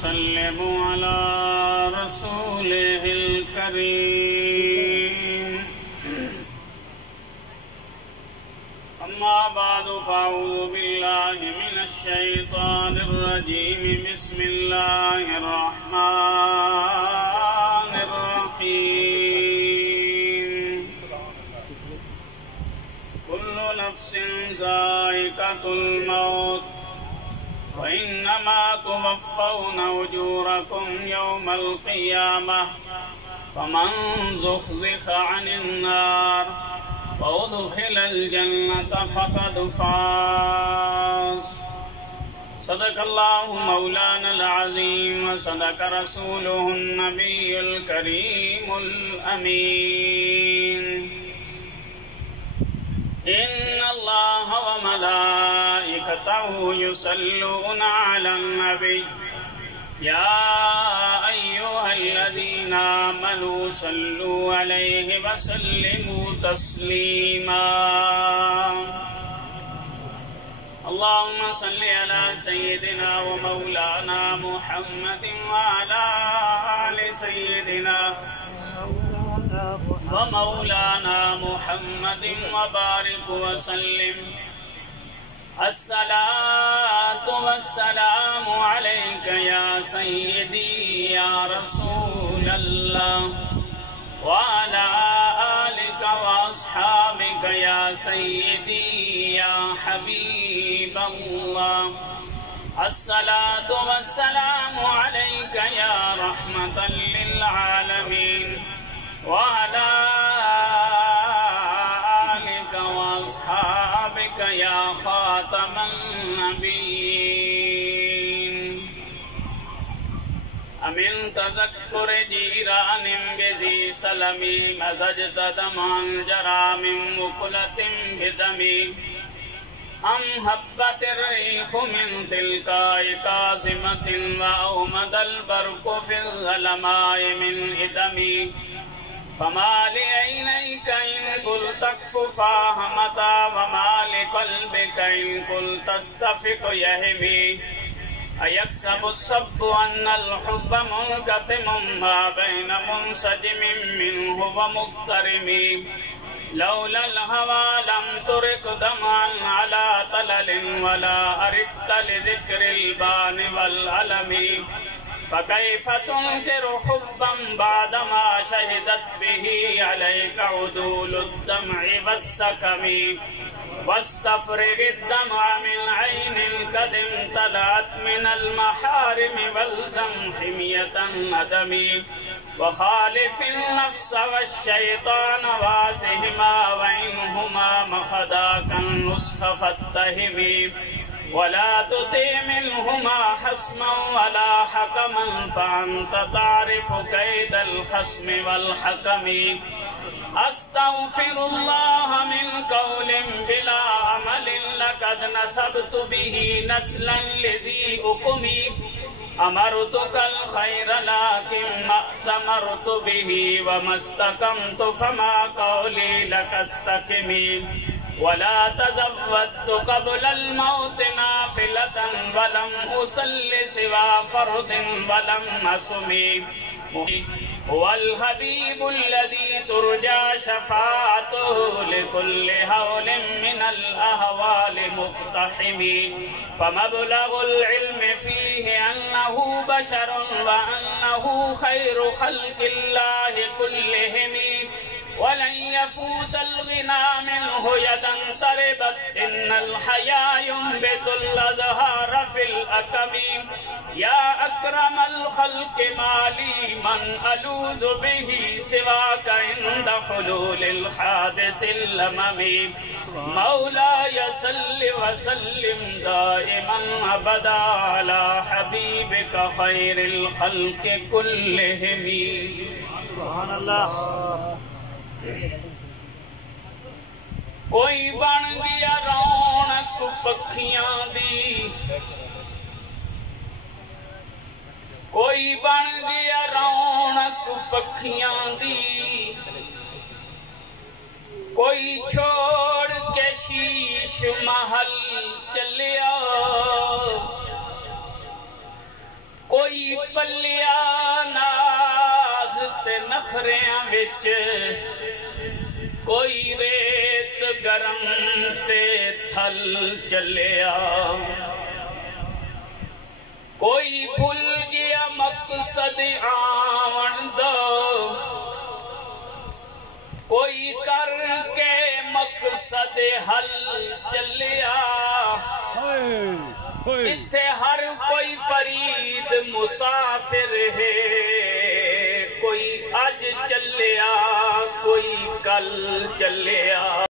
वसल्लिमु अला रसूलिहिल करीम। अम्मा बादु फ़अऊज़ु बिल्लाहि मिनश शैतानिर रजीम। बिस्मिल्लाहिर रहमानिर रहीम। कुल्लु नफ्सिन ज़ाइक़तुल मौत व इन्नमा तुवफ़्फ़ौना उजूरकुम यौमल क़ियामह फ़मन ज़ुहज़िहा अनिन नार व उदख़िलल जन्नत फ़क़द फ़ाज़। सदक़ल्लाहु मौलानल अज़ीम व सदक़ रसूलुहुन नबियुल करीमुल अमीन। इन्नल्लाह व मलाइकतहु युसल्लूना अलन नबी या अय्युहल्लज़ीना आमनू सल्लू अलैहि व सल्लिमू तस्लीमा। अल्लाहुम्मा सल्लि अला सय्यिदिना व मौलाना मुहम्मदिन व अला आलि सय्यिदिना व मौलाना मुहम्मदिन व बारिक व सल्लिम। अस्सलातु वस्सलामु अलैका या सय्यदी या रसूलल्लाह व अला आलिका व अस्हाबिका या सय्यदी या हबीबल्लाह। अस्सलातु वस्सलामु अलैका या रहमतल लिल आलमीन व अला आलिका व अस्हाबिका या खातमन नबिय्यीन। अमिन तज़क्कुर जीरानिम बिज़ी सलमी मज़जत दमान जरा मिन मुक़लतिन बिदमी अम हब्बतिर रिहु मिन तिलकाए काज़िमतिन व औमदल बर्क़ु फ़िल ज़लमाए मिन इदमी। फमा लिअयनैका इन कुल्त तक्फ़ु फ़ाहमता व मा लिक़ल्बिका इन कुल्त तस्तफ़िक़ु यहमी। अयहसबु सब्बु अन्नल हुब्ब मुन्क़तिमुम मा बैन मुन्सजिमिम मिन्हु व मुक़्तरिमी। लौलल हवा लम तुरिक दमअन अला तललिन वला अरिक़्त लिज़िक्रिल बानि वल अलमी। फ़कैफ़ तुन्किरु हुब्बन बअदमा शहिदत बिही अलैका उदूलुद दम'i वस्सक़मी। वस्तफ़रिग़िद दमअ मिन ऐनिल क़द इम्तलअत मिनल महारिमि वल्ज़म हिमियतन नदमी। वख़ालिफ़िन नफ़्स वश्शैतान वासिहिमा व इन्हुमा मख़दाकन नुस्ख़ फ़त्तहिमी। वला तुति मिन्हुमा हस्मन वला हकमन फ़अन्त तारिफ़ु कैदल ख़स्मि वल हकमी। अस्तग़फ़िरुल्लाह मिन क़ौलिन बिला अमलिन लक़द नसबतु बिही नस्लन लिज़ी उक़मी। अमरतुकल खैर लाकिन मअतमरतु बिही व मस्तक़मतु फमा क़ौली लकस्तक़िमी। वला तज़व्वदतु क़ब्लल मौति नाफ़िलतन वलम उसल्लि सिवा फ़र्दिन वलम असुमी। वल हबीबुल्लज़ी तुरजा शफ़ाअतुहु लिकुल्लि हौलिन मिनल अहवालि मुक़्तहिमी। फ़मब्लग़ुल इल्मि फ़ीहि अन्नहु बशरुन व अन्नहु खैरु ख़ल्क़िल्लाहि कुल्लिहिमी। वलन यफूतल गिना मिन्हु यदन तरिबत इन्नल हया युंबितुल अज़हार फ़िल अकमी। या अक्रमल ख़ल्क़ि माली मन अलूज़ु बिही सिवाका इंद हुलूलिल हादिसिल लममी। मौलाय सल्लि व सल्लिम दाइमन अबदा अला हबीबिका खैरिल ख़ल्क़ि कुल्लिहिमी। सुभानअल्लाह। कोई बन गया रौनक पखियां दी, कोई बन गया रौनक पखियां दी। कोई छोड़ के शीश महल चलिया, कोई कोई पलिया नाज ते नखरियां विच, कोई रेत गरम ते थल चलिया, कोई भूल गया मकसद आवन दा, कोई करके मकसद हल चलिया। इत्थे हर कोई फरीद मुसाफिर है, कोई अज चलिया कोई कल चलिया।